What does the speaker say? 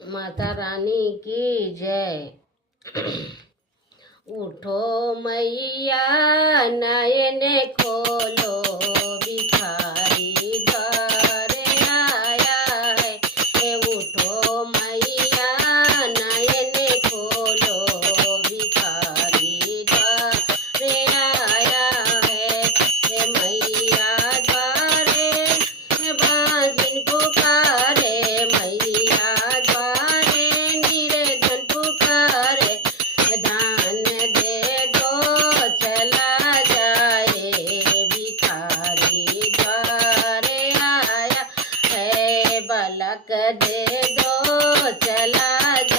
माता रानी की जय। उठो मैया नयन खोलो, भिखारी द्वार आया है। उठो मैया नयन खोलो, भिखारी द्वार आया है। मैया द्वारे बांझिन पुकारे, मैया द्वारे निर्धन पुकारे। दान दे दो चला जाए, भिखारी द्वारे आया है। बालक दे दो चला जाए,